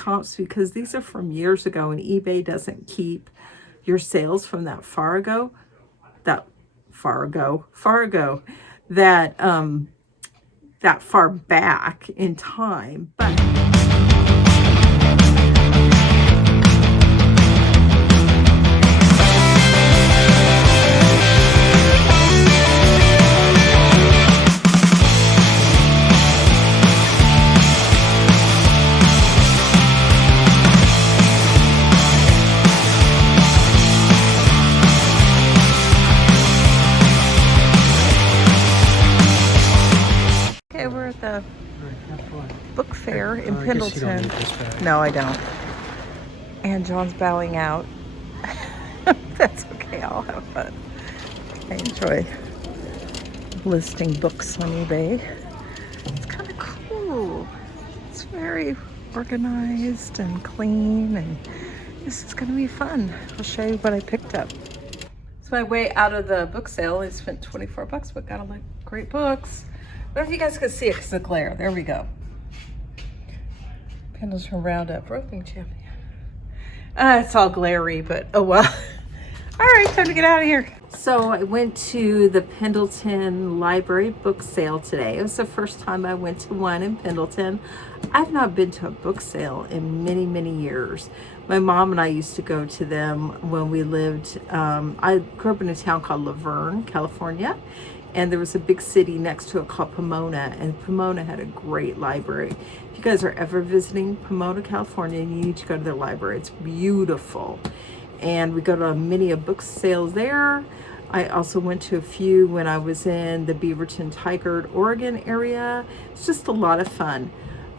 comps because these are from years ago, and eBay doesn't keep your sales from that far ago, that far back in time. But we're at the book fair in Pendleton. No, I don't. And John's bowing out. That's okay, I'll have fun. I enjoy listing books on eBay. It's kind of cool. It's very organized and clean, and this is going to be fun. I'll show you what I picked up. It's my way out of the book sale. I spent 24 bucks, but got a lot of great books. I don't know if you guys can see it because of the glare. There we go. Pendleton Roundup, Roping Champion. It's all glary, but oh well. All right, time to get out of here. So I went to the Pendleton Library book sale today. It was the first time I went to one in Pendleton. I've not been to a book sale in many, many years. My mom and I used to go to them when we lived, I grew up in a town called Laverne, California. And there was a big city next to it called Pomona, and Pomona had a great library. If you guys are ever visiting Pomona, California, you need to go to their library. It's beautiful. And we go to many book sales there. I also went to a few when I was in the Beaverton, Tigard, Oregon area. It's just a lot of fun.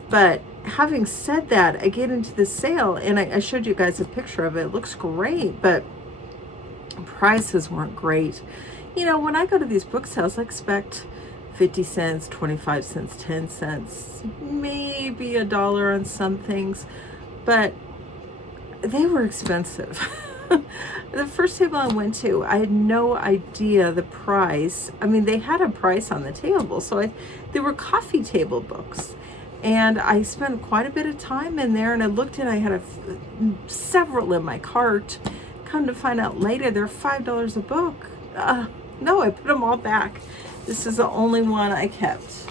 But having said that, I get into the sale, and I showed you guys a picture of it. It looks great, but prices weren't great. You know, when I go to these book sales, I expect 50 cents, 25 cents, 10 cents, maybe $1 on some things, but they were expensive. The first table I went to, I had no idea the price. I mean, they had a price on the table, so they were coffee table books. And I spent quite a bit of time in there, and I looked and I had several in my cart. Come to find out later, they're $5 a book. No, I put them all back. This is the only one I kept.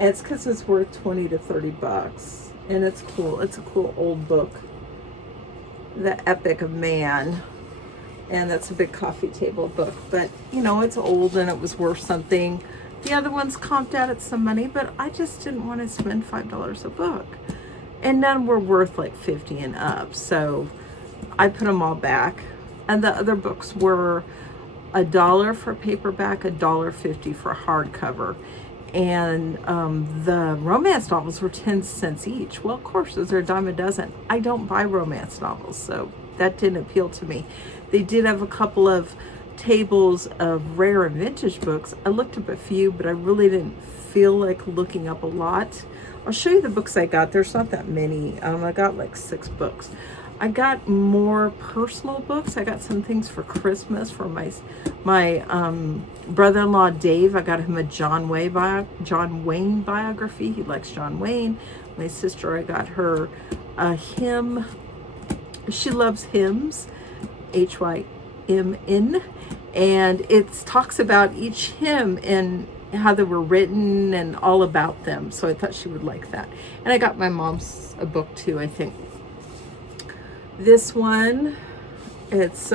And it's because it's worth 20 to 30 bucks. And it's cool. It's a cool old book. The Epic of Man. And that's a big coffee table book. But, you know, it's old and it was worth something. The other ones comped out at some money, but I just didn't want to spend $5 a book. And none were worth like 50 and up. So I put them all back. And the other books were $1 for paperback, $1.50 for hardcover, and the romance novels were 10 cents each. Well, of course, those are a dime a dozen. I don't buy romance novels, so that didn't appeal to me. They did have a couple of tables of rare and vintage books. I looked up a few, but I really didn't feel like looking up a lot. I'll show you the books I got. There's not that many. I got like 6 books. I got more personal books. I got some things for Christmas for my brother-in-law Dave. I got him a John Wayne biography. He likes John Wayne. My sister, I got her a hymn. She loves hymns, HYMN, and it talks about each hymn and how they were written and all about them. So I thought she would like that. And I got my mom's a book too, I think. This one, it's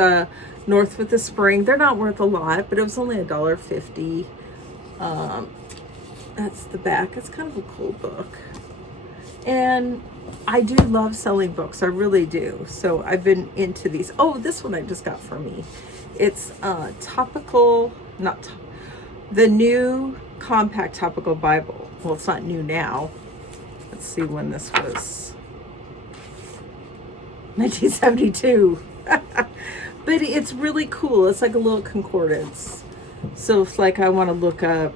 North with the Spring. They're not worth a lot, but it was only $1.50. That's the back. It's kind of a cool book. And I do love selling books. I really do. So I've been into these. Oh, this one I just got for me. It's the new compact topical Bible. Well, it's not new now. Let's see when this was. 1972. But it's really cool. It's like a little concordance. So it's like I want to look up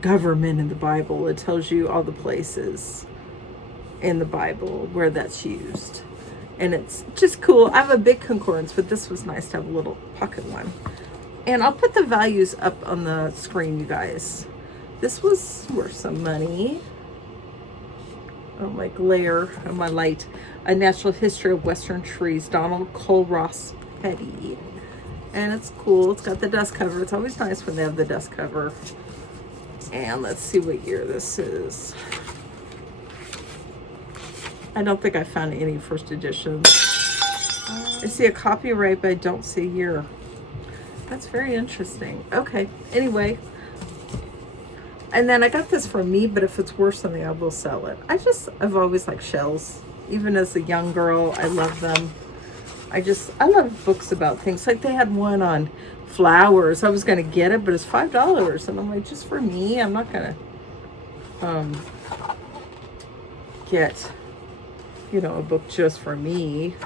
government in the Bible. It tells you all the places in the Bible where that's used. And it's just cool. I have a big concordance, but this was nice to have a little pocket one. And I'll put the values up on the screen, you guys. This was worth some money. Oh, my glare on my light. A Natural History of Western Trees, Donald Cole Ross Petty. And it's cool. It's got the dust cover. It's always nice when they have the dust cover. And let's see what year this is. I don't think I found any first editions. I see a copyright, but I don't see a year. That's very interesting. Okay, anyway. And then I got this for me, but if it's worth something, I will sell it. I've always liked shells. Even as a young girl, I love them. I love books about things. Like they had one on flowers. I was going to get it, but it's $5. And I'm like, just for me, I'm not going to get, you know, a book just for me.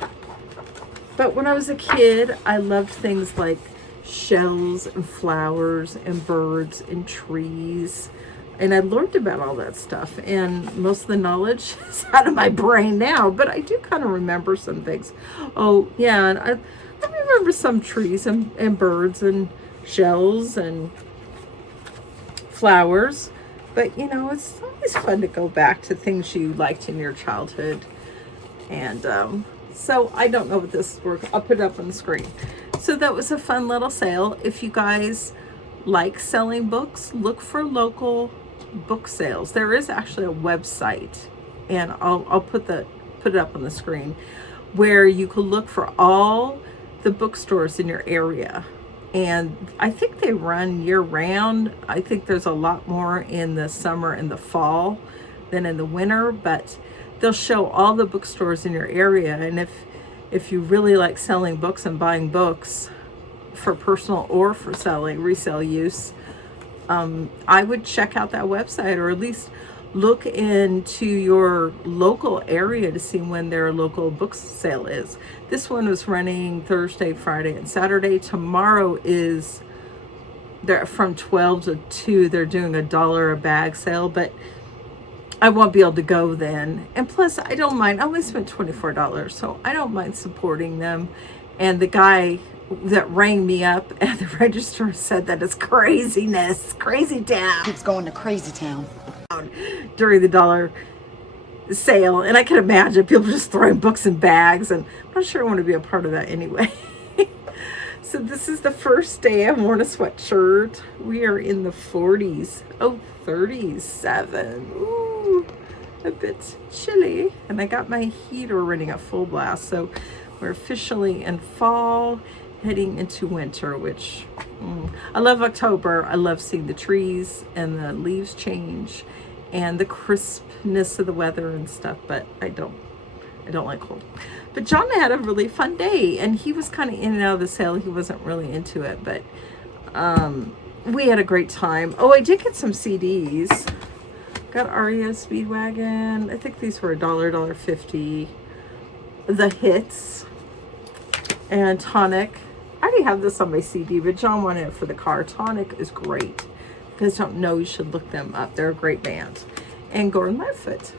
But when I was a kid, I loved things like shells and flowers and birds and trees. And I learned about all that stuff. And most of the knowledge is out of my brain now, but I do kind of remember some things. Oh, yeah, and I remember some trees and birds and shells and flowers. But, you know, it's always fun to go back to things you liked in your childhood. And so I don't know what this is worth. I'll put it up on the screen. So that was a fun little sale. If you guys like selling books, look for local book sales. There is actually a website, and I'll put it up on the screen, where you can look for all the bookstores in your area. And I think they run year round. I think there's a lot more in the summer and the fall than in the winter, but they'll show all the bookstores in your area. And if you really like selling books and buying books for personal or for resale use, I would check out that website, or at least look into your local area to see when their local book sale is. This one was running Thursday, Friday, and Saturday. Tomorrow is from 12 to 2. They're doing $1 a bag sale, but I won't be able to go then. And plus, I don't mind. I only spent $24, so I don't mind supporting them. And the guy that rang me up at the register said that it's craziness, crazy town. It's going to crazy town During the $1 sale. And I can imagine people just throwing books in bags, and I'm not sure I want to be a part of that anyway. So this is the first day I've worn a sweatshirt. We are in the 40s. Oh, 37. Ooh, a bit chilly. And I got my heater running at full blast. So we're officially in fall, heading into winter, which I love October. I love seeing the trees and the leaves change and the crispness of the weather and stuff, but I don't like cold. But John had a really fun day, and he was kind of in and out of the sale. He wasn't really into it, but we had a great time. Oh, I did get some CDs. Got REO Speedwagon. I think these were $1.50. The Hits and Tonic. I already have this on my CD, but John wanted it for the car. Tonic is great. If you guys don't know, you should look them up. They're a great band. And Gordon Lightfoot.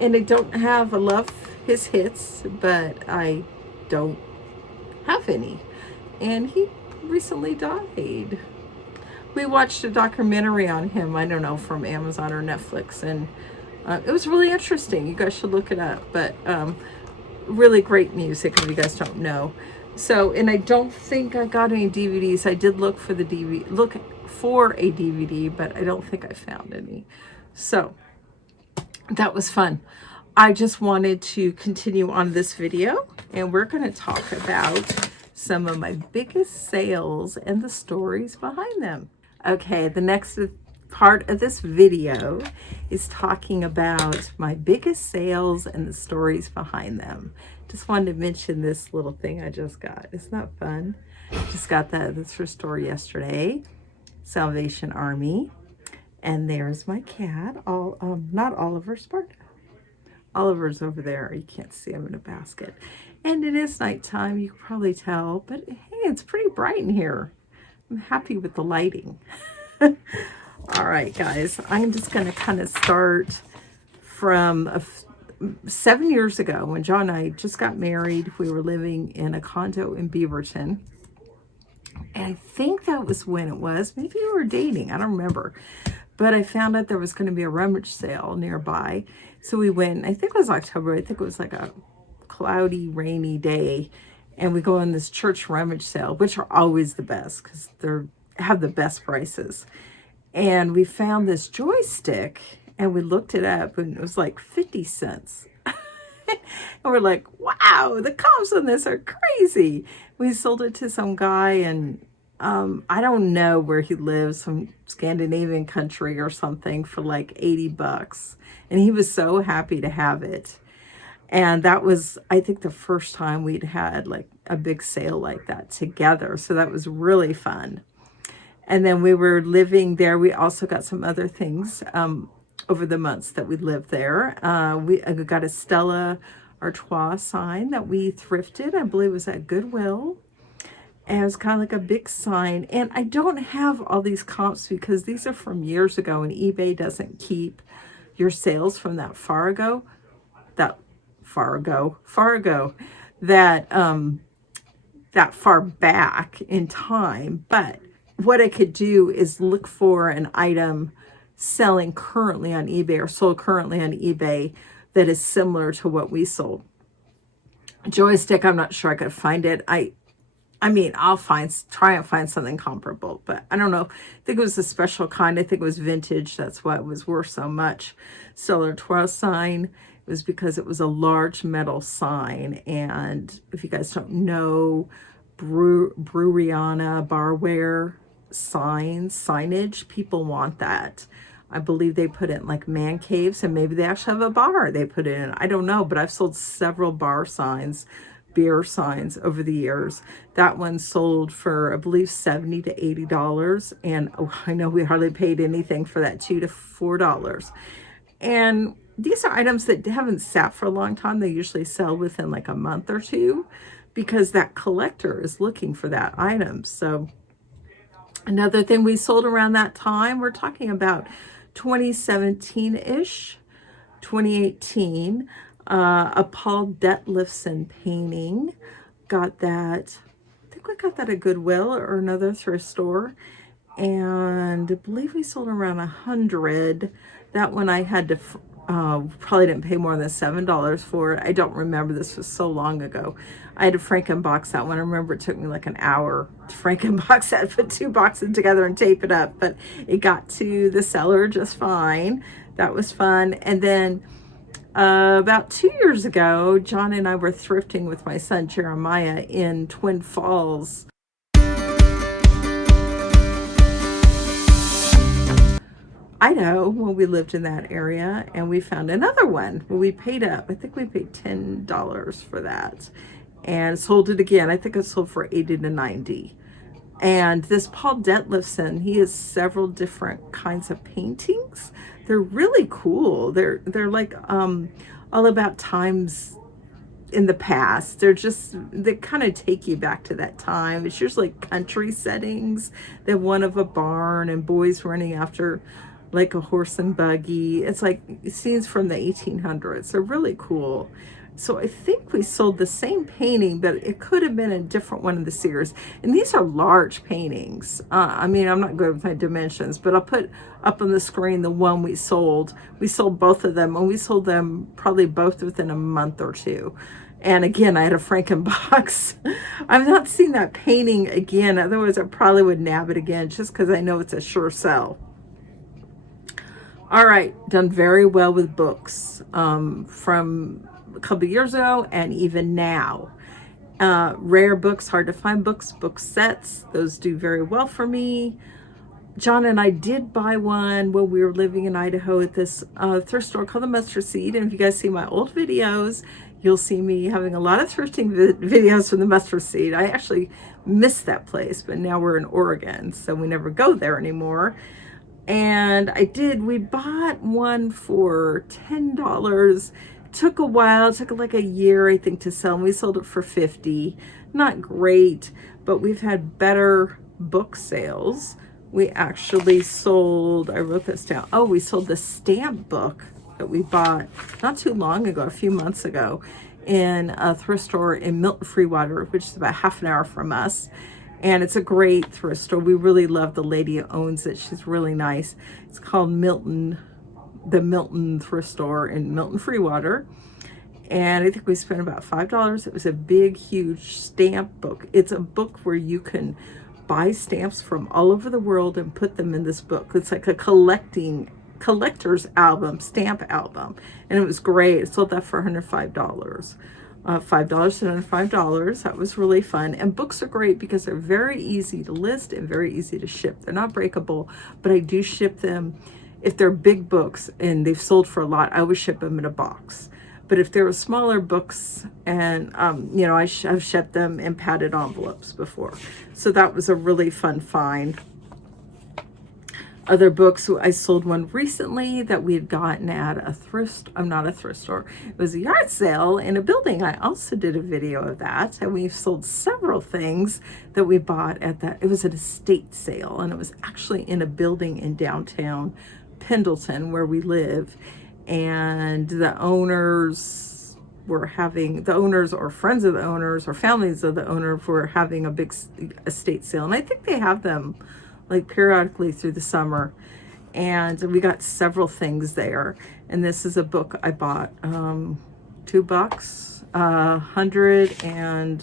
And I love his hits, but I don't have any. And he recently died. We watched a documentary on him, I don't know, from Amazon or Netflix, and it was really interesting. You guys should look it up. But really great music, if you guys don't know. So, and I don't think I got any DVDs. I did look for a DVD, but I don't think I found any. So that was fun. I just wanted to continue on this video, and we're going to talk about some of my biggest sales and the stories behind them. Okay, the next part of this video is talking about my biggest sales and the stories behind them. Just wanted to mention this little thing I just got. Isn't that fun? Just got this for store yesterday. Salvation Army. And there's my cat. Not Oliver, Sparta. Oliver's over there. You can't see him in a basket. And it is nighttime. You can probably tell. But hey, it's pretty bright in here. I'm happy with the lighting. All right, guys. I'm just going to kind of start from 7 years ago when John and I just got married. We were living in a condo in Beaverton. And I think that was when it was. Maybe we were dating. I don't remember. But I found out there was going to be a rummage sale nearby. So we went, I think it was October, I think it was like a cloudy, rainy day, and we go on this church rummage sale, which are always the best because they're have the best prices. And we found this joystick and we looked it up and it was like 50 cents. And we're like, wow, the comps on this are crazy. We sold it to some guy, and I don't know where he lives, some Scandinavian country or something, for like 80 bucks. And he was so happy to have it. And that was, I think, the first time we'd had like a big sale like that together. So that was really fun. And then we were living there. We also got some other things over the months that we lived there. We got a Stella Artois sign that we thrifted. I believe it was at Goodwill. And it was kind of like a big sign. And I don't have all these comps because these are from years ago, and eBay doesn't keep your sales from that far ago. That far back in time. But what I could do is look for an item selling currently on eBay or sold currently on eBay that is similar to what we sold. Joystick, I'm not sure I could find it. I mean, I'll try and find something comparable, but I don't know. I think it was a special kind. I think it was vintage. That's why it was worth so much. Stella Artois sign. It was because it was a large metal sign. And if you guys don't know, Breweriana barware signage, people want that. I believe they put it in like man caves, and maybe they actually have a bar they put it in. I don't know, but I've sold several bar signs, beer signs over the years. That one sold for, I believe, $70 to $80. And oh, I know we hardly paid anything for that, $2 to $4. And these are items that haven't sat for a long time. They usually sell within like a month or two because that collector is looking for that item. So another thing we sold around that time, we're talking about 2017-ish, 2018, a Paul Detlefson painting. Got that, I think we got that at Goodwill or another thrift store. And I believe we sold around 100. That one I had to, probably didn't pay more than $7 for it. I don't remember, this was so long ago. I had to Frankenbox that one. I remember it took me like an hour to Frankenbox that, put 2 boxes together and tape it up, but it got to the seller just fine. That was fun. And then about 2 years ago, John and I were thrifting with my son Jeremiah in Twin Falls, Idaho, when we lived in that area, and we found another one. We paid up, I think we paid $10 for that, and sold it again. I think it sold for $80 to $90. And this Paul Detlefson, he has several different kinds of paintings. They're really cool. They're like all about times in the past. They kind of take you back to that time. It's usually country settings. They have one of a barn and boys running after like a horse and buggy. It's like scenes from the 1800s. They're really cool. So I think we sold the same painting, but it could have been a different one in the series. And these are large paintings. I mean, I'm not good with my dimensions, but I'll put up on the screen the one we sold. We sold both of them, and we sold them probably both within a month or two. And again, I had a Frankenbox. I've not seen that painting again. Otherwise, I probably would nab it again just because I know it's a sure sell. All right, done very well with books from a couple of years ago and even now. Rare books, hard to find books, book sets, those do very well for me. John and I did buy one when we were living in Idaho at this thrift store called the Mustard Seed. And if you guys see my old videos, you'll see me having a lot of thrifting videos from the Mustard Seed. I actually missed that place, but now we're in Oregon, so we never go there anymore. And we bought one for $10. Took a while, took like a year, I think, to sell. And we sold it for $50. Not great, but we've had better book sales. We actually sold, I wrote this down. Oh, we sold the stamp book that we bought not too long ago, a few months ago, in a thrift store in Milton Freewater, which is about half an hour from us. And it's a great thrift store. We really love the lady who owns it. She's really nice. It's called Milton the Milton thrift store in Milton Freewater. And I think we spent about $5. It was a big, huge stamp book. It's a book where you can buy stamps from all over the world and put them in this book. It's like a collector's album, stamp album. And it was great. It sold that for $105. $5 and $5. That was really fun. And books are great because they're very easy to list and very easy to ship. They're not breakable, but I do ship them. If they're big books and they've sold for a lot, I always ship them in a box. But if there were smaller books, and you know, I've shipped them in padded envelopes before. So that was a really fun find. Other books, I sold one recently that we had gotten at a thrift, not a thrift store, it was a yard sale in a building. I also did a video of that, and we've sold several things that we bought at that. It was an estate sale, and it was actually in a building in downtown Pendleton where we live. And the owners were having, the owners or friends of the owners or families of the owners were having a big estate sale. And I think they have them like periodically through the summer. And we got several things there. And this is a book I bought, $2, 100, and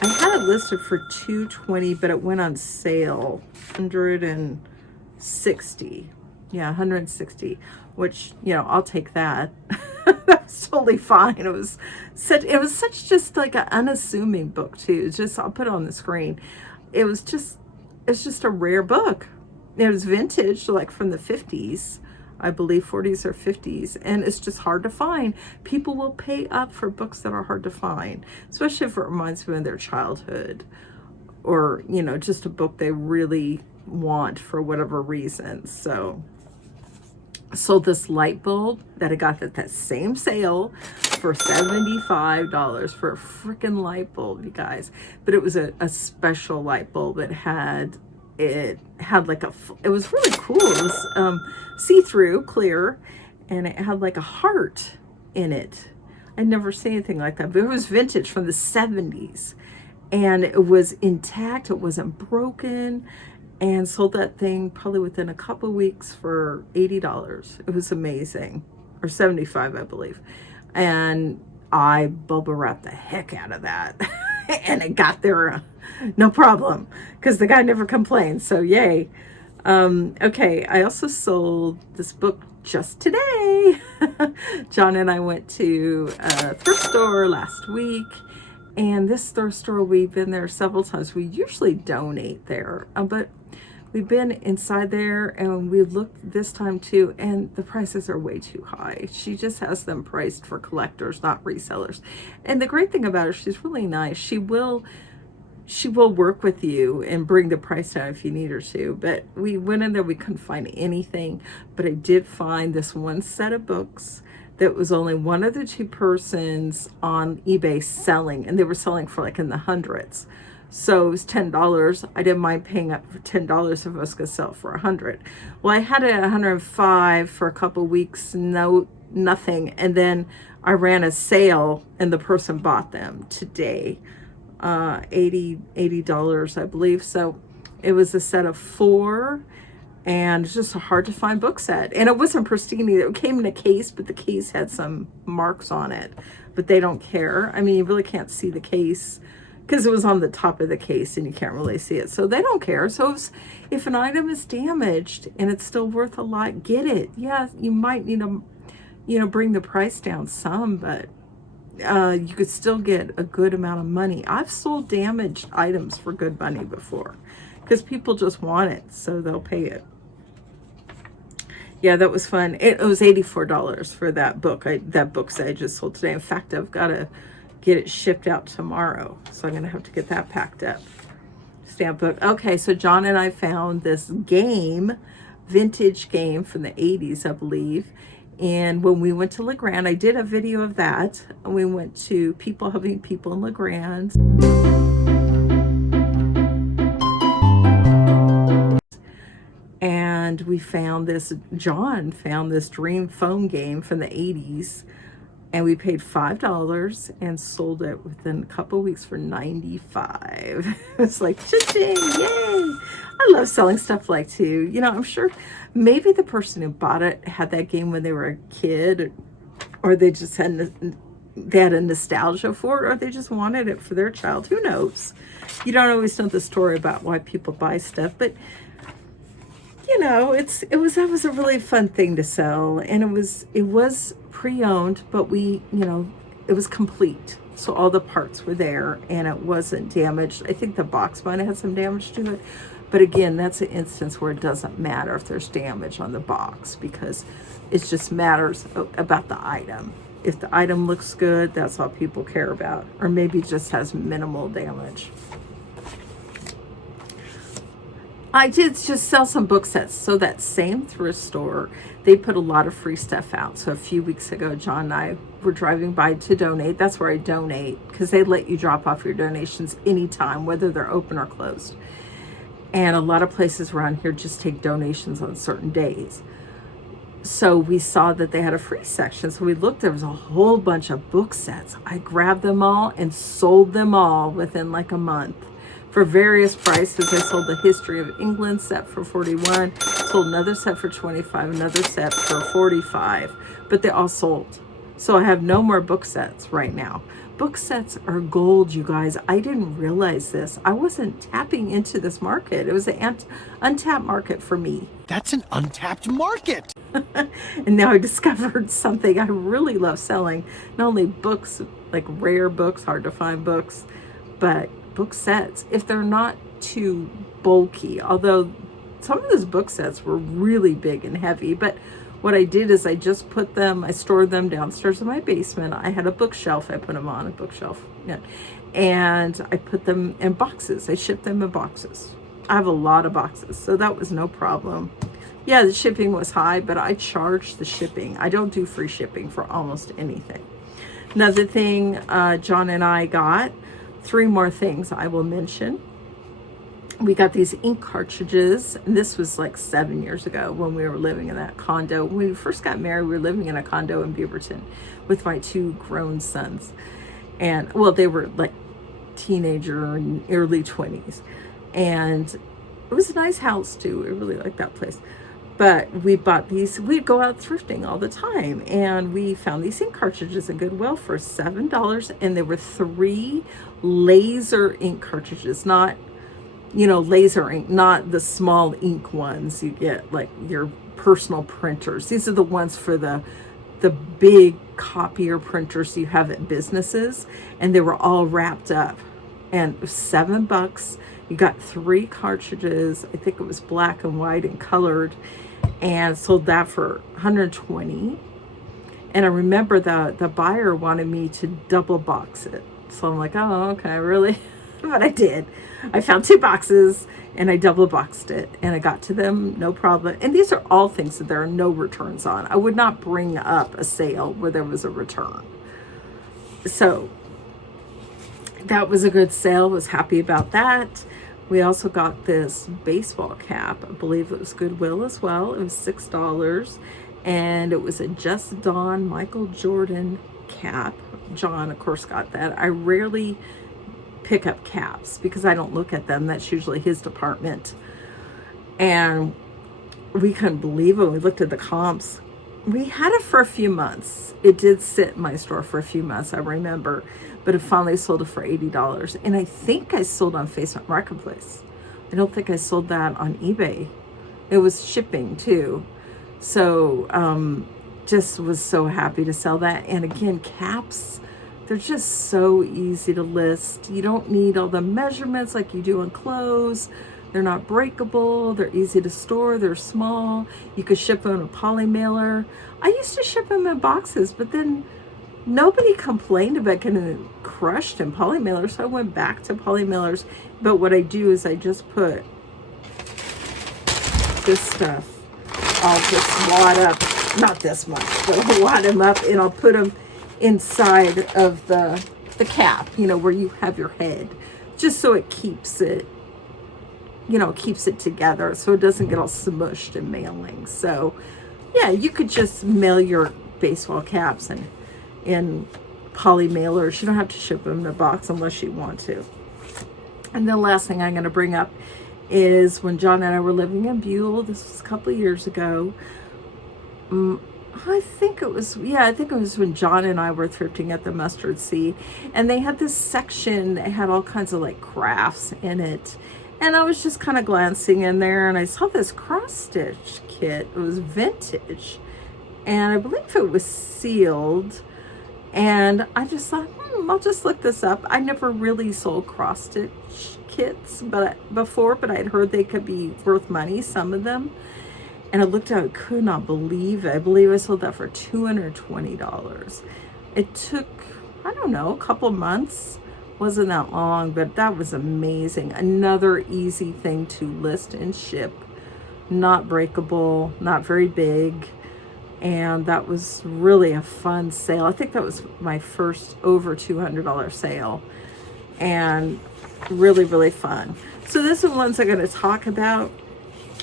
I had it listed for $220, but it went on sale, 160. Yeah, 160, which, you know, I'll take that. That's totally fine. It was such just like an unassuming book too. It's just, I'll put it on the screen. It's just a rare book. It was vintage, like from the 50s, I believe 40s or 50s, and it's just hard to find. People will pay up for books that are hard to find, especially if it reminds them of their childhood, or, you know, just a book they really want for whatever reason. So sold this light bulb that I got at that same sale for $75 for a freaking light bulb, you guys. But it was a special light bulb. It had like it was really cool. It was see-through, clear, and it had like a heart in it. I'd never seen anything like that, but it was vintage from the 70s, and it was intact. It wasn't broken. And sold that thing probably within a couple of weeks for $80. It was amazing. Or $75, I believe. And I bubble wrapped the heck out of that. And it got there no problem, because the guy never complained. So yay. Okay, I also sold this book just today. John and I went to a thrift store last week. And this thrift store, we've been there several times. We usually donate there, but we've been inside there, and we looked this time too, and the prices are way too high. She just has them priced for collectors, not resellers. And the great thing about her, she's really nice. She will work with you and bring the price down if you need her to. But we went in there, we couldn't find anything, but I did find this one set of books that was only one of the two persons on eBay selling, and they were selling for like in the hundreds. So it was $10. I didn't mind paying up for $10 if I was going to sell for $100. Well, I had it at $105 for a couple weeks, nothing. And then I ran a sale, and the person bought them today, $80, I believe. So it was a set of 4. And it's just a hard to find book set. And it wasn't pristine either. It came in a case, but the case had some marks on it. But they don't care. I mean, you really can't see the case because it was on the top of the case and you can't really see it. So they don't care. So if an item is damaged and it's still worth a lot, get it. Yeah, you might need to, you know, bring the price down some, but you could still get a good amount of money. I've sold damaged items for good money before because people just want it, so they'll pay it. Yeah, that was fun. It was $84 for that book. That book that I just sold today. In fact, I've got to get it shipped out tomorrow, so I'm going to have to get that packed up. Stamp book. Okay, so John and I found this game, vintage game from the 80s, I believe. And when we went to LeGrand, I did a video of that. We went to People Helping People in LeGrand. And we found this, John found this dream phone game from the 80s. and we paid $5 and sold it within a couple weeks for $95. It's like, cha-ching, yay! I love selling stuff like too. You know, I'm sure maybe the person who bought it had that game when they were a kid, or they just had a nostalgia for it, or they just wanted it for their child. Who knows? You don't always know the story about why people buy stuff, but you know, that was a really fun thing to sell, and it was pre-owned, but it was complete. So all the parts were there and it wasn't damaged. I think the box might have had some damage to it, but again, that's an instance where it doesn't matter if there's damage on the box, because it just matters about the item. If the item looks good, that's all people care about, or maybe just has minimal damage. I did just sell some book sets. So that same thrift store, they put a lot of free stuff out. So a few weeks ago, John and I were driving by to donate. That's where I donate, because they let you drop off your donations anytime, whether they're open or closed. And a lot of places around here just take donations on certain days. So we saw that they had a free section. So we looked, there was a whole bunch of book sets. I grabbed them all and sold them all within like a month for various prices. I sold the History of England set for $41, sold another set for $25, another set for $45, but they all sold. So I have no more book sets right now. Book sets are gold, you guys. I didn't realize this. I wasn't tapping into this market. It was an untapped market for me. That's an untapped market. And now I discovered something I really love selling. Not only books, like rare books, hard to find books, but book sets, if they're not too bulky. Although some of those book sets were really big and heavy, but what I did is I stored them downstairs in my basement. I had a bookshelf, I put them on a bookshelf, yeah, and I put them in boxes. I shipped them in boxes. I have a lot of boxes, so that was no problem. Yeah, the shipping was high, but I charged the shipping. I don't do free shipping for almost anything. Another thing, John and I got, 3 more things I will mention. We got these ink cartridges, and this was like 7 years ago when we were living in that condo. When we first got married, we were living in a condo in Beaverton with my 2 grown sons. And well, they were like teenager and early 20s. And it was a nice house too. We really liked that place. But we bought these, we'd go out thrifting all the time, and we found these ink cartridges at Goodwill for $7, and there were 3 laser ink cartridges, not, laser ink, not the small ink ones you get, like your personal printers. These are the ones for the big copier printers you have at businesses, and they were all wrapped up. And $7, you got 3 cartridges. I think it was black and white and colored, and sold that for $120. And I remember the buyer wanted me to double box it. So I'm like, oh, okay, really? But I did. I found 2 boxes and I double boxed it, and I got to them no problem. And these are all things that there are no returns on. I would not bring up a sale where there was a return. So that was a good sale. Was happy about that. We also got this baseball cap. I believe it was Goodwill as well. It was $6, and it was a Just Don Michael Jordan cap. John, of course, got that. I rarely pick up caps because I don't look at them. That's usually his department. And we couldn't believe it. We looked at the comps. We had it for a few months. It did sit in my store for a few months, I remember, but it finally sold it for $80. And I think I sold on Facebook Marketplace. I don't think I sold that on eBay. It was shipping too. So just was so happy to sell that. And again, caps, they're just so easy to list. You don't need all the measurements like you do in clothes. They're not breakable. They're easy to store. They're small. You could ship them in a poly mailer. I used to ship them in boxes, but then nobody complained about getting crushed in poly mailers, so I went back to poly mailers. But what I do is I just put this stuff. I'll just wad up, not this much, but I'll wad them up, and I'll put them inside of the cap, where you have your head, just so it keeps it, keeps it together so it doesn't get all smushed in mailing. So yeah, you could just mail your baseball caps, and in poly mailers. You don't have to ship them in a box unless you want to. And the last thing I'm going to bring up is when John and I were living in Buell. This was a couple of years ago. I think it was when John and I were thrifting at the Mustard Seed, and they had this section that had all kinds of like crafts in it. And I was just kind of glancing in there, and I saw this cross stitch kit. It was vintage, and I believe it was sealed. And I just thought, I'll just look this up. I never really sold cross stitch kits before, but I'd heard they could be worth money, some of them. And I looked at it, could not believe it. I believe I sold that for $220. It took, I don't know, a couple months. Wasn't that long, but that was amazing. Another easy thing to list and ship. Not breakable, not very big. And that was really a fun sale. I think that was my first over $200 sale. And really, really fun. So this is the ones I'm going to talk about.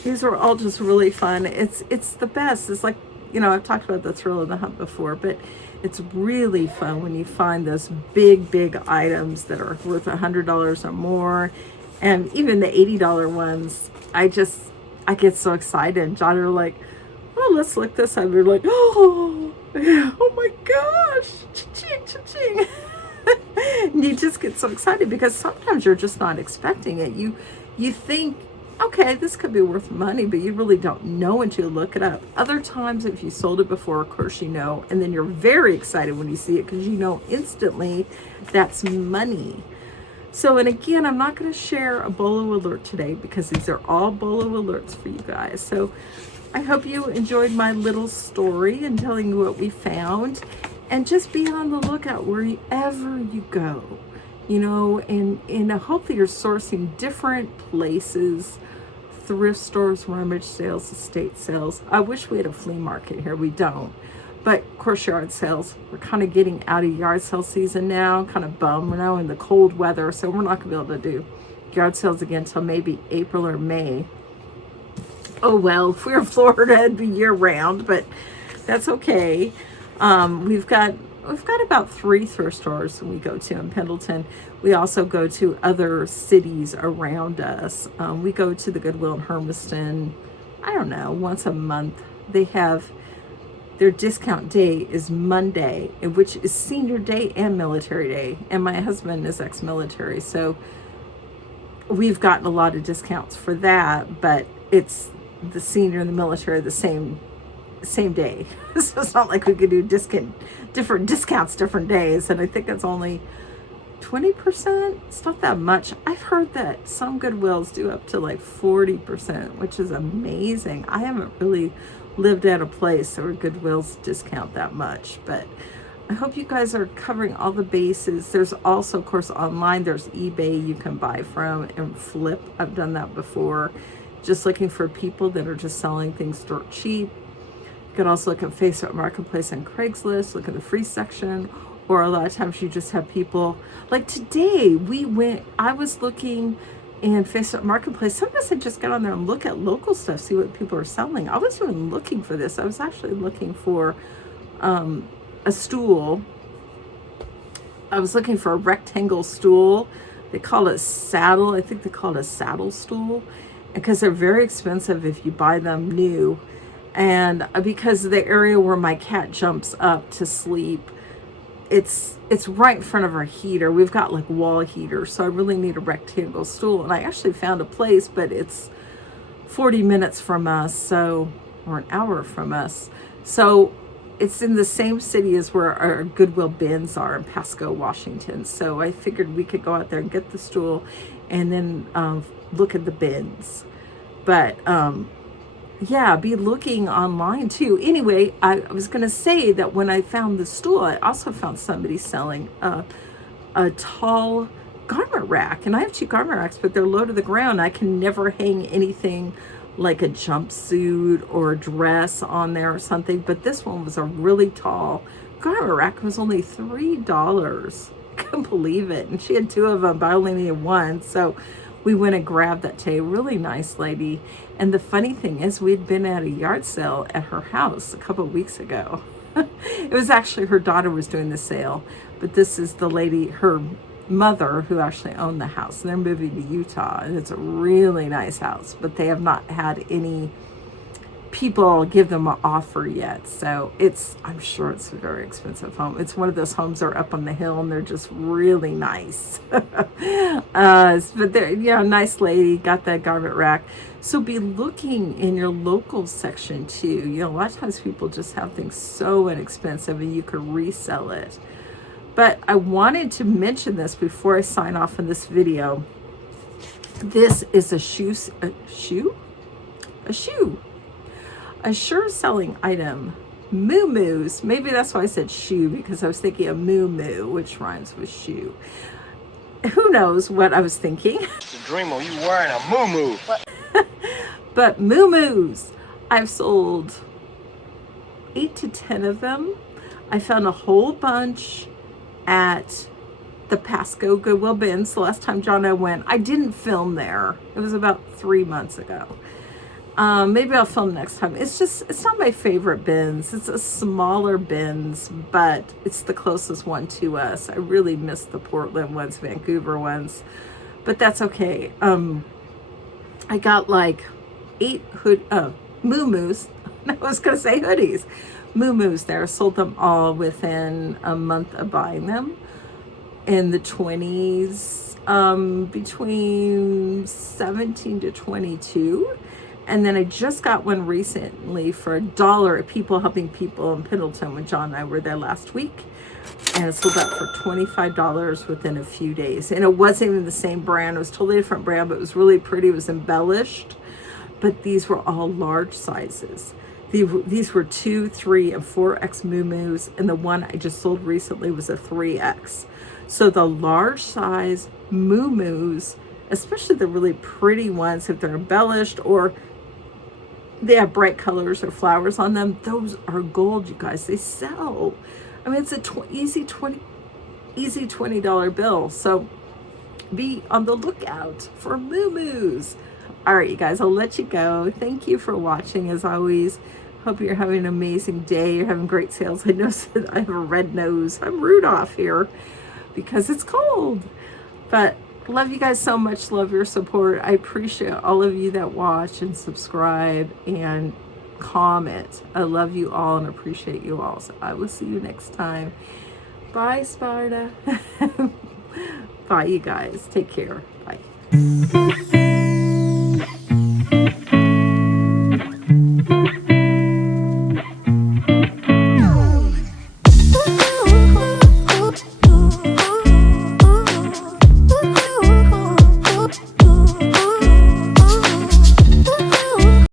These are all just really fun. It's the best. It's like, I've talked about the thrill of the hunt before, but it's really fun when you find those big items that are worth $100 or more. And even the $80 ones, I get so excited. And John are like, oh, let's look this up. We're like, oh my gosh, cha-ching, cha-ching. And you just get so excited because sometimes you're just not expecting it. You think, okay, this could be worth money, but you really don't know until you look it up. Other times, if you sold it before, of course you know, and then you're very excited when you see it because you know instantly that's money. So, and again, I'm not going to share a Bolo alert today because these are all Bolo alerts for you guys. So I hope you enjoyed my little story and telling you what we found. And just be on the lookout wherever you go, and hopefully you're sourcing different places, thrift stores, rummage sales, estate sales. I wish we had a flea market here. We don't. But of course, yard sales. We're kind of getting out of yard sale season now. Kind of bummed. We're now in the cold weather, so we're not going to be able to do yard sales again until maybe April or May. Oh well, if we were in Florida, it'd be year round, but that's okay. We've got about 3 thrift stores we go to in Pendleton. We also go to other cities around us. We go to the Goodwill in Hermiston, I don't know, once a month. They have their discount day is Monday, which is senior day and military day. And my husband is ex-military, so we've gotten a lot of discounts for that, but it's the senior and the military the same day. So it's not like we could do different discounts different days, and I think it's only 20%. It's not that much. I've heard that some Goodwills do up to like 40%, which is amazing. I haven't really lived at a place where Goodwills discount that much, but I hope you guys are covering all the bases. There's also, of course, online, there's eBay you can buy from and flip. I've done that before, just looking for people that are just selling things dirt cheap. You can also look at Facebook Marketplace and Craigslist, look at the free section, or a lot of times you just have people, like today I was looking in Facebook Marketplace. Sometimes I just get on there and look at local stuff, see what people are selling. I wasn't even looking for this. I was actually looking for a stool. I was looking for a rectangle stool. They call it saddle. I think they call it a saddle stool, because they're very expensive if you buy them new. And because of the area where my cat jumps up to sleep, it's right in front of our heater. We've got like wall heaters, so I really need a rectangle stool. And I actually found a place, but it's 40 minutes from us, or an hour from us. So it's in the same city as where our Goodwill bins are in Pasco, Washington. So I figured we could go out there and get the stool and then look at the bins. But yeah, be looking online too. Anyway, I was going to say that when I found the stool, I also found somebody selling a tall garment rack. And I have 2 garment racks, but they're low to the ground. I can never hang anything like a jumpsuit or a dress on there or something. But this one was a really tall garment rack. It was only $3. I couldn't believe it. And she had 2 of them, but I only needed 1. So we went and grabbed that today. Really nice lady. And the funny thing is, we'd been at a yard sale at her house a couple of weeks ago. It was actually her daughter was doing the sale, but this is the lady, her mother, who actually owned the house. And they're moving to Utah, and it's a really nice house, but they have not had any people give them an offer yet. So I'm sure it's a very expensive home. It's one of those homes that are up on the hill and they're just really nice. But they're, nice lady, got that garment rack. So be looking in your local section too. A lot of times people just have things so inexpensive and you could resell it. But I wanted to mention this before I sign off in this video. This is a sure selling item. Moo-moos. Maybe that's why I said shoe, because I was thinking of moo-moo, which rhymes with shoe. Who knows what I was thinking? It's a dream of you wearing a moo-moo. But moo-moos. I've sold 8 to 10 of them. I found a whole bunch at the Pasco Goodwill bins. The last time John and I went, I didn't film there. It was about 3 months ago. Maybe I'll film next time. It's not my favorite bins. It's a smaller bins, but it's the closest one to us. I really miss the Portland ones, Vancouver ones, but that's okay. I got like 8 moo-moos. I was going to say hoodies. Moo-moos there. Sold them all within a month of buying them. In the 20s, between 17 to 22. And then I just got one recently for $1 at People Helping People in Pendleton when John and I were there last week. And it sold out for $25 within a few days. And it wasn't even the same brand. It was a totally different brand, but it was really pretty. It was embellished. But these were all large sizes. These were 2, 3, and 4X moo-moos. And the one I just sold recently was a 3X. So the large size moo-moos, especially the really pretty ones, if they're embellished or they have bright colors or flowers on them, those are gold, you guys. They sell. I mean, it's a easy $20 bill. So be on the lookout for moo-moos. All right, you guys, I'll let you go. Thank you for watching, as always. Hope you're having an amazing day. You're having great sales. I know I have a red nose. I'm Rudolph here because it's cold. But love you guys so much. Love your support. I appreciate all of you that watch and subscribe and comment. I love you all and appreciate you all. So I will see you next time. Bye, Sparta. Bye, you guys. Take care. Bye.